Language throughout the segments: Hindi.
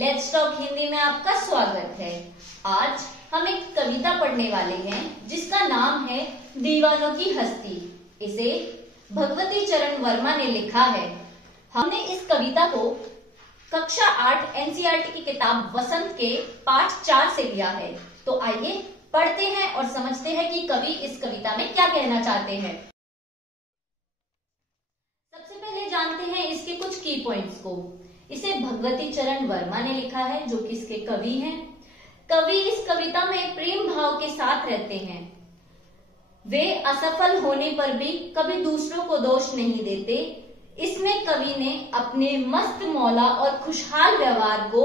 लेट्स टॉक हिंदी में आपका स्वागत है। आज हम एक कविता पढ़ने वाले हैं जिसका नाम है दीवानों की हस्ती। इसे भगवती चरण वर्मा ने लिखा है। हमने इस कविता को कक्षा 8 एनसीईआरटी की किताब वसंत के पाठ 4 से लिया है। तो आइए पढ़ते हैं और समझते हैं कि कवि इस कविता में क्या कहना चाहते हैं। सबसे पहले जानते हैं इसके कुछ की पॉइंट्स को। इसे भगवती चरण वर्मा ने लिखा है जो कि इसके कवि हैं। कवि इस कविता में प्रेम भाव के साथ रहते हैं। वे असफल होने पर भी कभी दूसरों को दोष नहीं देते। इसमें कवि ने अपने मस्त मौला और खुशहाल व्यवहार को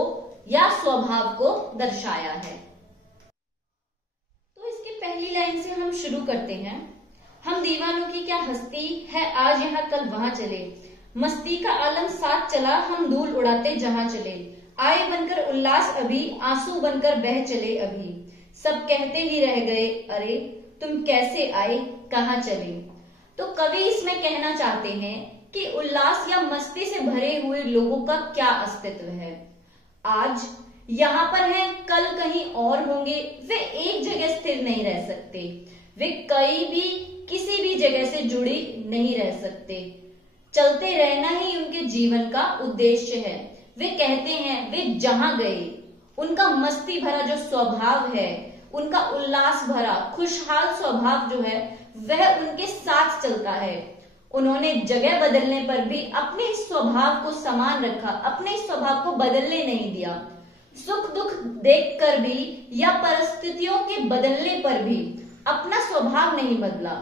या स्वभाव को दर्शाया है। तो इसके पहली लाइन से हम शुरू करते हैं। हम दीवानों की क्या हस्ती है, आज यहाँ कल वहां चले, मस्ती का आलम साथ चला, हम धूल उड़ाते जहां चले, आए बनकर उल्लास अभी, आंसू बनकर बह चले अभी, सब कहते ही रह गए अरे तुम कैसे आए कहां चले। तो कवि इसमें कहना चाहते हैं कि उल्लास या मस्ती से भरे हुए लोगों का क्या अस्तित्व है। आज यहाँ पर हैं, कल कहीं और होंगे। वे एक जगह स्थिर नहीं रह सकते। वे कहीं भी किसी भी जगह से जुड़ी नहीं रह सकते। चलते रहना ही उनके जीवन का उद्देश्य है। वे कहते हैं वे जहां गए, उनका मस्ती भरा जो स्वभाव है, उनका उल्लास भरा खुशहाल स्वभाव जो है वह उनके साथ चलता है। उन्होंने जगह बदलने पर भी अपने स्वभाव को समान रखा, अपने स्वभाव को बदलने नहीं दिया। सुख दुख देखकर भी या परिस्थितियों के बदलने पर भी अपना स्वभाव नहीं बदला।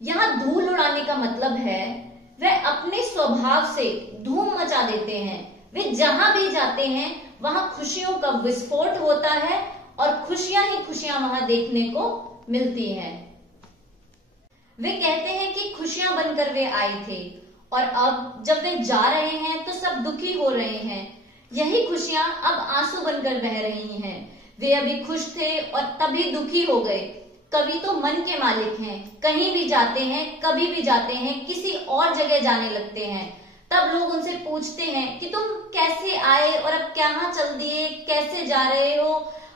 यहाँ धूल उड़ाने का मतलब है वह अपने स्वभाव से धूम मचा देते हैं। वे जहां भी जाते हैं वहां खुशियों का विस्फोट होता है और खुशियां ही खुशियां वहां देखने को मिलती हैं। वे कहते हैं कि खुशियां बनकर वे आए थे और अब जब वे जा रहे हैं तो सब दुखी हो रहे हैं। यही खुशियां अब आंसू बनकर बह रही हैं। वे अभी खुश थे और तभी दुखी हो गए। कवि तो मन के मालिक हैं, कहीं भी जाते हैं, कभी भी जाते हैं, किसी और जगह जाने लगते हैं। तब लोग उनसे पूछते हैं कि तुम कैसे आए और अब कहाँ चल दिए, कैसे जा रहे हो।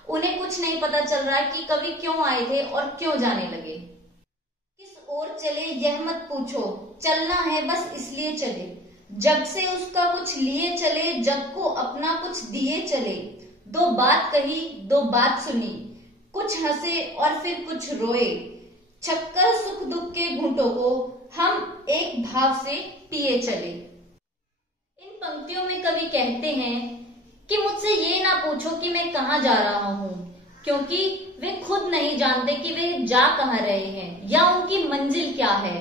उन्हें कुछ नहीं पता चल रहा है कि कवि क्यों आए थे और क्यों जाने लगे। किस ओर चले यह मत पूछो, चलना है बस इसलिए चले, जग से उसका कुछ लिए चले, जग को अपना कुछ दिए चले। दो बात कही दो बात सुनी, कुछ हंसे और फिर कुछ रोए, छक्कर सुख दुख के घूंटों को हम एक भाव से पिए चले। इन पंक्तियों में कवि कहते हैं कि मुझसे ये ना पूछो कि मैं कहाँ जा रहा हूँ, क्योंकि वे खुद नहीं जानते कि वे जा कहाँ रहे हैं या उनकी मंजिल क्या है,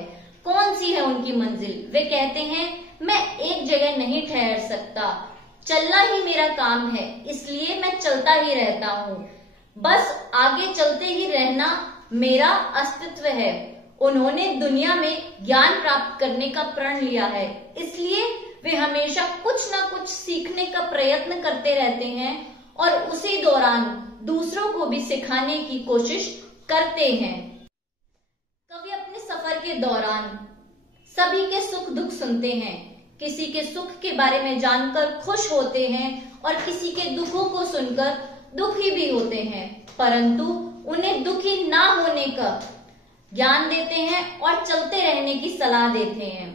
कौन सी है उनकी मंजिल। वे कहते हैं मैं एक जगह नहीं ठहर सकता, चलना ही मेरा काम है, इसलिए मैं चलता ही रहता हूँ। बस आगे चलते ही रहना मेरा अस्तित्व है। उन्होंने दुनिया में ज्ञान प्राप्त करने का प्रण लिया है, इसलिए वे हमेशा कुछ ना कुछ सीखने का प्रयत्न करते रहते हैं और उसी दौरान दूसरों को भी सिखाने की कोशिश करते हैं। कवि अपने सफर के दौरान सभी के सुख दुख सुनते हैं। किसी के सुख के बारे में जानकर खुश होते हैं और किसी के दुखों को सुनकर दुखी भी होते हैं, परंतु उन्हें दुखी ना होने का ज्ञान देते हैं और चलते रहने की सलाह देते हैं।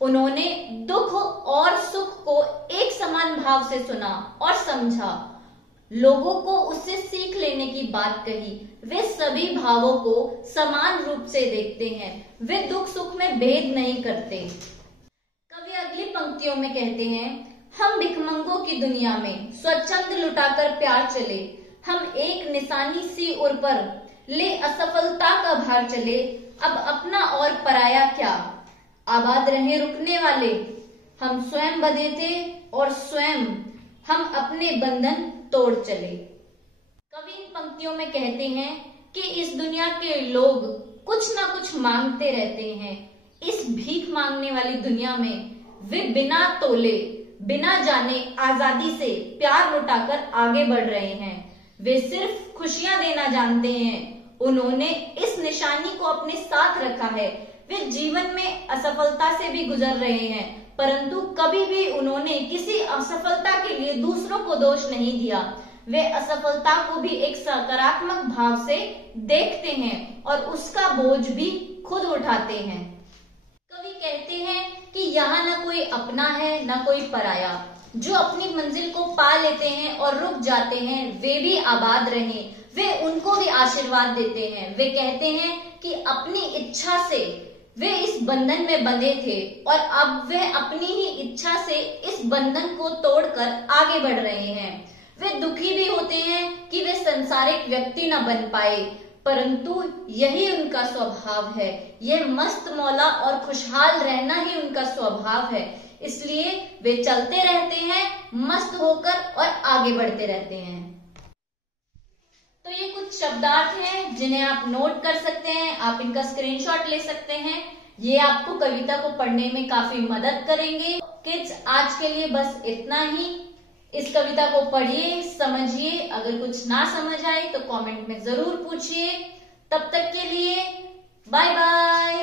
उन्होंने दुख और सुख को एक समान भाव से सुना और समझा, लोगों को उससे सीख लेने की बात कही। वे सभी भावों को समान रूप से देखते हैं, वे दुख सुख में भेद नहीं करते। कवि अगली पंक्तियों में कहते हैं हम भिखमंगों की दुनिया में स्वच्छंद लुटाकर प्यार चले, हम एक निशानी सी उर पर ले असफलता का भार चले, अब अपना और पराया क्या, आबाद रहे रुकने वाले, हम स्वयं बंधे थे और स्वयं हम अपने बंधन तोड़ चले। कवि इन पंक्तियों में कहते हैं कि इस दुनिया के लोग कुछ ना कुछ मांगते रहते हैं। इस भीख मांगने वाली दुनिया में वे बिना तोले बिना जाने आजादी से प्यार लुटाकर आगे बढ़ रहे हैं। वे सिर्फ खुशियां देना जानते हैं। उन्होंने इस निशानी को अपने साथ रखा है। वे जीवन में असफलता से भी गुजर रहे हैं, परंतु कभी भी उन्होंने किसी असफलता के लिए दूसरों को दोष नहीं दिया। वे असफलता को भी एक सकारात्मक भाव से देखते हैं और उसका बोझ भी खुद उठाते हैं। कवि कहते हैं कि यहाँ न कोई अपना है न कोई पराया। जो अपनी मंजिल को पा लेते हैं और रुक जाते हैं वे भी आबाद रहें। वे उनको भी आशीर्वाद देते हैं। वे कहते हैं कि अपनी इच्छा से वे इस बंधन में बंधे थे और अब वे अपनी ही इच्छा से इस बंधन को तोड़कर आगे बढ़ रहे हैं। वे दुखी भी होते हैं कि वे संसारिक व्यक्ति न बन पाए, परंतु यही उनका स्वभाव है। यह मस्त मौला और खुशहाल रहना ही उनका स्वभाव है, इसलिए वे चलते रहते हैं मस्त होकर और आगे बढ़ते रहते हैं। तो ये कुछ शब्दार्थ हैं जिन्हें आप नोट कर सकते हैं, आप इनका स्क्रीनशॉट ले सकते हैं। ये आपको कविता को पढ़ने में काफी मदद करेंगे। किड्स, आज के लिए बस इतना ही। इस कविता को पढ़िए, समझिए। अगर कुछ ना समझ आए तो कमेंट में जरूर पूछिए। तब तक के लिए बाय बाय।